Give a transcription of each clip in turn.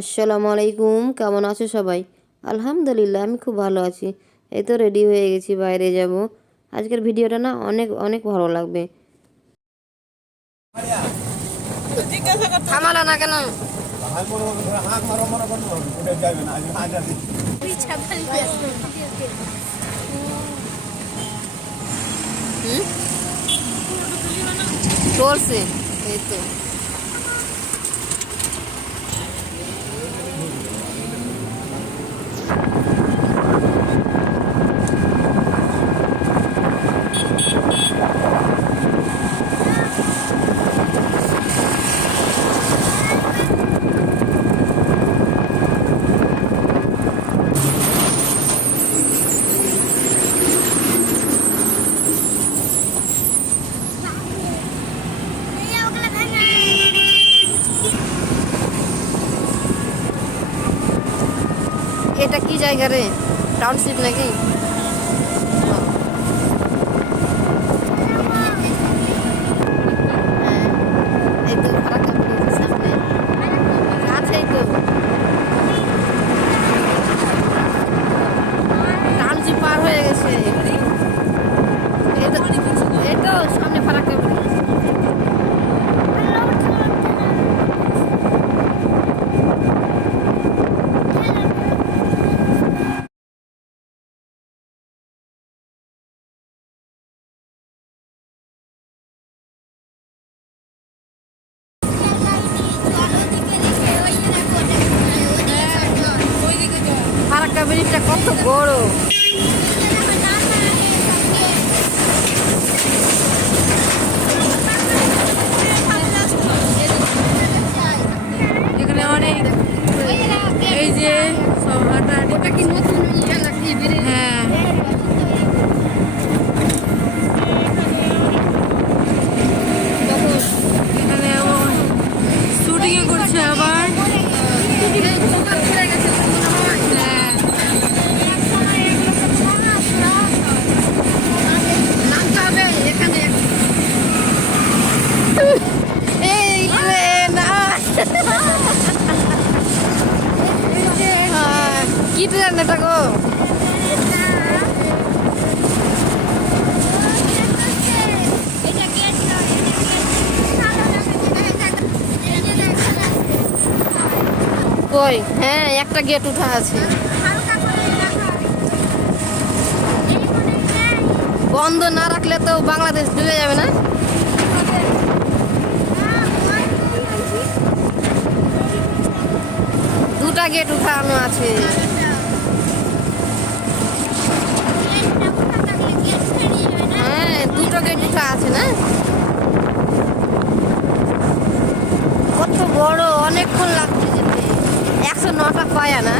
আসসালামু আলাইকুম, কেমন আছো সবাই? আলহামদুলিল্লাহ, আমি খুব ভালো আছি। এই তো রেডি হয়ে গেছি, বাইরে যাব। আজকের ভিডিওটা না অনেক অনেক ভালো লাগবে। থামালা না কেন? চলছে এই তো। এটা কি জায়গা রে? টাউনশিপ নাকি? হ্যাঁ, এই তো ফারাক্কা ব্রিজের সামনে আছেই তো। টাউনশিপ পার হয়ে গেছে। এই তো সামনে ফারাক্কা ব্রিজ। ফারাক্কা ব্রিজটা কত বড়! এখানে অনেক এই যে সব হাঁটাহাঁটি হ্যাঁ এখানে শুটিং করছে আবার হ্যাঁ নামতে হবে এখানে। এই রে না, কি ট্রেন এটা গো? কই, হ্যাঁ একটা গেট উঠা আছে। বন্ধ না রাখলে তো বাংলাদেশ ডুবে যাবে না? দুটা গেট উঠানো আছে। হ্যাঁ, দুটো গেট উঠা আছে না? কত বড়, অনেকক্ষণ লাগছে যেতে। 109টা পায়া না?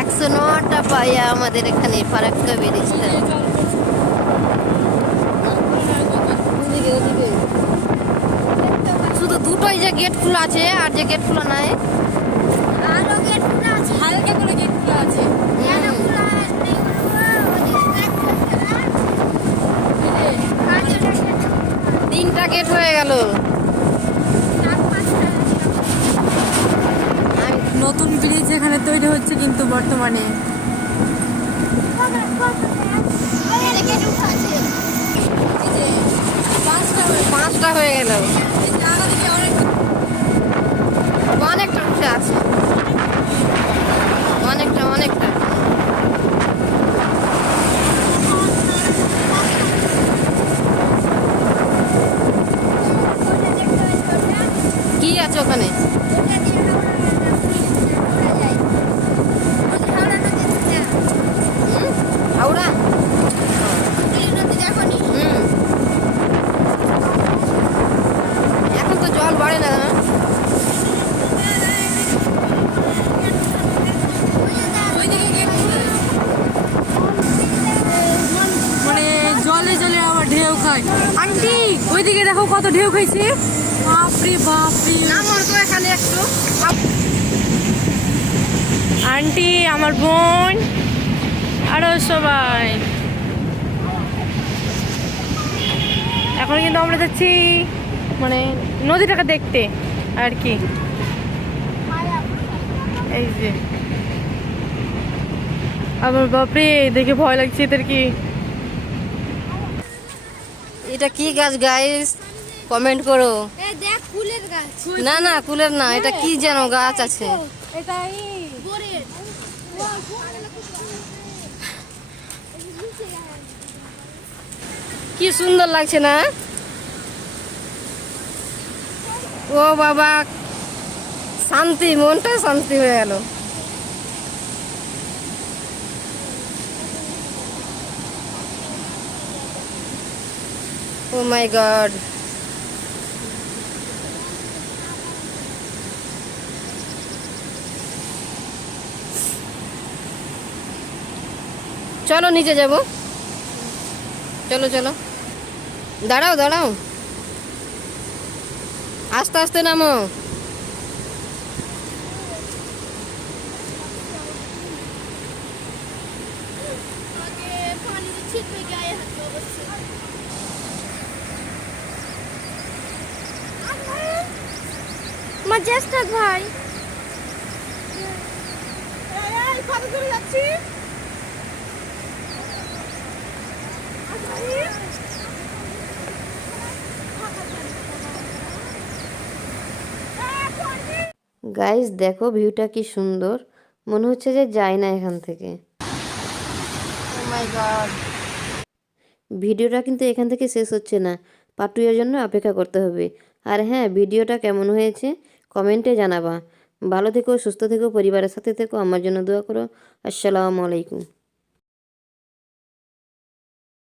একশো নটা পায়া আমাদের এখানে ফারাক্কা ব্রিজটা। শুধু দুটোই যে গেট খোলা আছে, আর যে গেট খোলা নাই। আরো গেট খোলা আছে, হালকা করে গেট খোলা আছে। তিনটা গেট হয়ে গেল। নতুন ব্রিজ এখানে তৈরি হচ্ছে কিন্তু বর্তমানে পাঁচটা হয়ে গেল। অনেকটা উঠে আছে, অনেকটা অনেকটা। কি আছে ওখানে? হাওড়া। এখন তো জল বাড়ে না। মানে জলে জলে আবার ঢেউ খায়। আন্টি ওইদিকে দেখো কত ঢেউ খাইছে, বাপরে বাপরে। আমার তো এখানে একটু আন্টি আমার বোন আরো সবাই এখন কিন্তু আমরা যাচ্ছি মানে নদীটাকে দেখতে আর কি। এই যে আমার বাপরে দেখে ভয় লাগছে এদের কি। এটা কি গাছ গাইস, কমেন্ট করো। দেখ ফুলের গাছ। না না, কুলের না, এটা কি যেন গাছ আছে। এটাই বরের। কি সুন্দর লাগছে না? ও বাবা, শান্তি, মনটা শান্তি হয়ে গেল। ও মাই গড, চলো নিচে যাব, চলো চলো, দাঁড়াও দাঁড়াও, আস্তে আস্তে নামো। আগে পানিতে ছিটকে গায়ে হাত দেওয়া হচ্ছে। মাঝেস্টার ভাই। এই কত দূরে যাচ্ছি? গাইস দেখো ভিউটা কি সুন্দর, মনে হচ্ছে যে যাই না এখান থেকে। ও মাই গড, ভিডিওটা কিন্তু এখান থেকে শেষ হচ্ছে না, পার্ট 2 এর জন্য অপেক্ষা করতে হবে। আর হ্যাঁ, ভিডিওটা কেমন হয়েছে কমেন্টে জানাবা। ভালো থেকো, সুস্থ থেকো, পরিবারের সাথে থেকো, আমার জন্য দোয়া করো। আসসালামু আলাইকুম।